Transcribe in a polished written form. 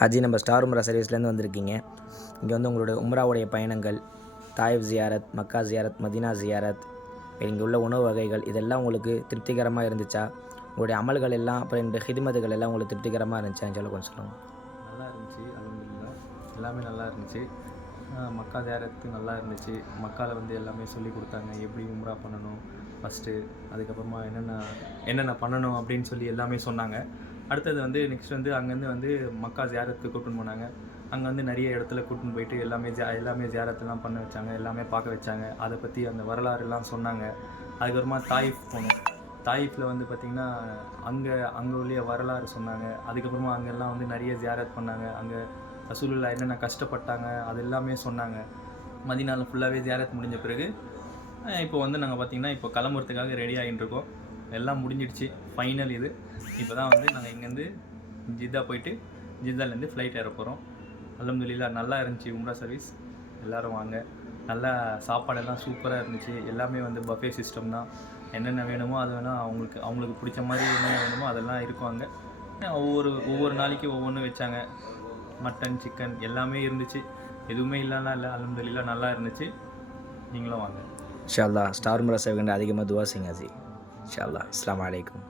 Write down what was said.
ஹஜ்ஜி நம்ம ஸ்டார் உம்ரா சர்வீஸ்லேருந்து வந்திருக்கீங்க. இங்கே வந்து உங்களோட உம்ராவுடைய பயணங்கள், தாயிஃப் ஜியாரத், மக்கா ஜியாரத், மதீனா ஜியாரத், இங்கே உள்ள உணவு வகைகள் இதெல்லாம் உங்களுக்கு திருப்திகரமாக இருந்துச்சா? உங்களுடைய அமல்கள் எல்லாம், அப்புறம் இந்த ஹிதுமத்துகள் எல்லாம் உங்களுக்கு திருப்திகரமாக இருந்துச்சான்னு சொல்லி கொஞ்சம் சொல்லுங்கள். நல்லா இருந்துச்சு, அல்ஹம்துலில்லாஹ். எல்லாமே நல்லா இருந்துச்சு. மக்கா ஜியாரத்து நல்லா இருந்துச்சு. மக்காவில் வந்து எல்லாமே சொல்லி கொடுத்தாங்க, எப்படி உம்ரா பண்ணணும் ஃபஸ்ட்டு, அதுக்கப்புறமா என்னென்ன பண்ணணும் அப்படின்னு சொல்லி எல்லாமே சொன்னாங்க. அடுத்தது வந்து நெக்ஸ்ட் வந்து அங்கேருந்து வந்து மக்கா ஜியாரத்துக்கு கூட்டின்னு போனாங்க. அங்கே வந்து நிறைய இடத்துல கூட்டின்னு போயிட்டு எல்லாமே ஜியாரத்தெல்லாம் பண்ண வச்சாங்க, எல்லாமே பார்க்க வச்சாங்க. அதை பற்றி அந்த வரலாறுலாம் சொன்னாங்க. அதுக்கப்புறமா தாயிஃப் போனோம். தாயிஃபில் வந்து பார்த்திங்கன்னா அங்கே உள்ள வரலாறு சொன்னாங்க. அதுக்கப்புறமா அங்கெல்லாம் வந்து நிறைய ஜியாரத் பண்ணாங்க. அங்கே ரசூலுல்லாஹ் என்னென்ன கஷ்டப்பட்டாங்க அது எல்லாமே சொன்னாங்க. மதீனாவில் ஃபுல்லாகவே ஜியாரத் முடிஞ்ச பிறகு இப்போ வந்து நாங்கள் பார்த்திங்கன்னா இப்போ கிளம்புறதுக்காக ரெடி ஆகிட்டு இருக்கோம். எல்லாம் முடிஞ்சிடுச்சு, ஃபைனல் இது. இப்போ தான் வந்து நாங்கள் இங்கேருந்து ஜித்தா போயிட்டு ஜித்தாலேருந்து ஃப்ளைட் ஏற போகிறோம். அல்ஹம்துலில்லாஹ் நல்லா இருந்துச்சு உம்ரா சர்வீஸ். எல்லோரும் வாங்க. நல்லா சாப்பாடெல்லாம் சூப்பராக இருந்துச்சு. எல்லாமே வந்து பஃபே சிஸ்டம் தான். என்னென்ன வேணுமோ அது வேணால் அவங்களுக்கு பிடிச்ச மாதிரி என்னென்ன வேணுமோ அதெல்லாம் இருக்கும் அங்கே. ஒவ்வொரு நாளைக்கு ஒவ்வொன்றும் வச்சாங்க. மட்டன், சிக்கன் எல்லாமே இருந்துச்சு. எதுவுமே இல்லைன்னா இல்லை, அல்ஹம்துலில்லாஹ் நல்லா இருந்துச்சு. நீங்களும் வாங்க. இன்ஷா அல்லாஹ் ஸ்டார் உம்ரா சேவைகண்ட அதிகமாக துவா செய்யுங்க. இன்ஷா அல்லாஹ். அஸ்ஸலாமு அலைக்கும்.